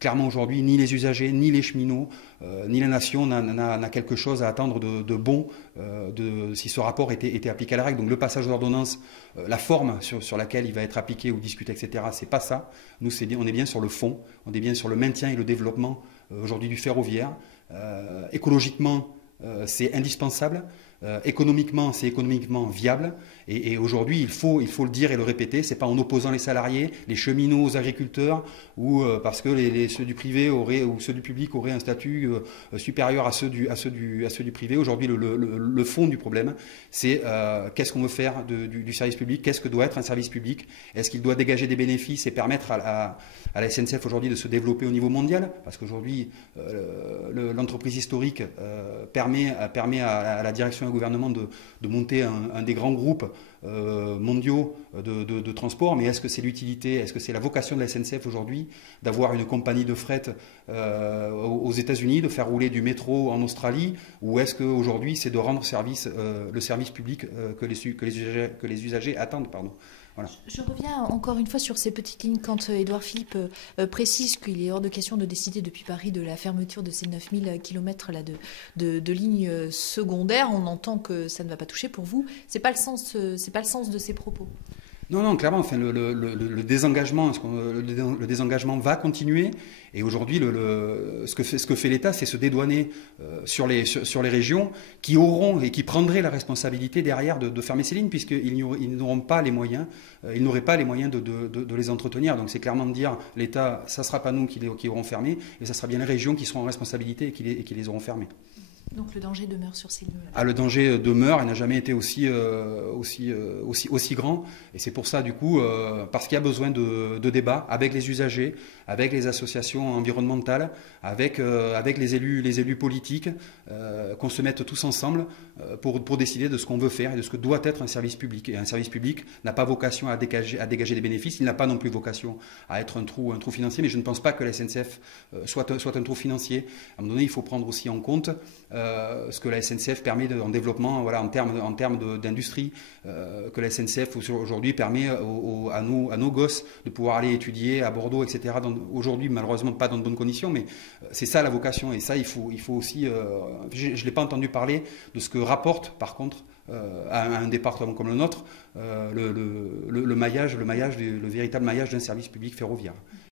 Clairement aujourd'hui, ni les usagers, ni les cheminots, ni la nation n'a quelque chose à attendre de bon si ce rapport était appliqué à la règle. Donc le passage d'ordonnance, la forme sur laquelle il va être appliqué ou discuté, etc., c'est pas ça. Nous, on est bien sur le fond, on est bien sur le maintien et le développement aujourd'hui du ferroviaire. Écologiquement, c'est indispensable. Économiquement, c'est économiquement viable. Et aujourd'hui, il faut le dire et le répéter. C'est pas en opposant les salariés, les cheminots aux agriculteurs, ou parce que ceux du privé ou ceux du public auraient un statut supérieur à ceux du privé. Aujourd'hui, le fond du problème, c'est qu'est-ce qu'on veut faire du service public, qu'est-ce que doit être un service public, est-ce qu'il doit dégager des bénéfices et permettre à la SNCF aujourd'hui de se développer au niveau mondial, parce qu'aujourd'hui, l'entreprise historique permet à la direction et au gouvernement de monter un des grands groupes mondiaux de transport, mais est-ce que c'est l'utilité, est-ce que c'est la vocation de la SNCF aujourd'hui d'avoir une compagnie de fret aux États-Unis, de faire rouler du métro en Australie, ou est-ce qu'aujourd'hui c'est de rendre le service public que les usagers attendent, pardon. Voilà. Je reviens encore une fois sur ces petites lignes quand Édouard Philippe précise qu'il est hors de question de décider depuis Paris de la fermeture de ces 9000 km là, de lignes secondaires. On entend que ça ne va pas toucher pour vous. C'est pas le sens de ces propos. Non, clairement, enfin, le désengagement va continuer. Et aujourd'hui, ce que fait l'État, c'est se dédouaner sur les régions qui auront et qui prendraient la responsabilité derrière de fermer ces lignes, puisqu'ils n'auront pas les moyens, ils n'auraient pas les moyens de les entretenir. Donc c'est clairement de dire, l'État, ça ne sera pas nous qui auront fermé, et ça sera bien les régions qui seront en responsabilité et qui les auront fermés. Donc le danger demeure sur ces lignes-là. Ah, le danger demeure et n'a jamais été aussi grand. Et c'est pour ça, du coup, parce qu'il y a besoin de débats avec les usagers, avec les associations environnementales, avec les élus politiques, qu'on se mette tous ensemble pour décider de ce qu'on veut faire et de ce que doit être un service public. Et un service public n'a pas vocation à dégager des bénéfices, il n'a pas non plus vocation à être un trou financier, mais je ne pense pas que la SNCF soit un trou financier. À un moment donné, il faut prendre aussi en compte ce que la SNCF permet en développement, voilà, en termes d'industrie, que la SNCF aujourd'hui permet à nos gosses de pouvoir aller étudier à Bordeaux, etc. Aujourd'hui, malheureusement, pas dans de bonnes conditions, mais c'est ça la vocation. Et ça, il faut aussi... je ne l'ai pas entendu parler de ce que rapporte, par contre, à un département comme le nôtre, le véritable maillage d'un service public ferroviaire.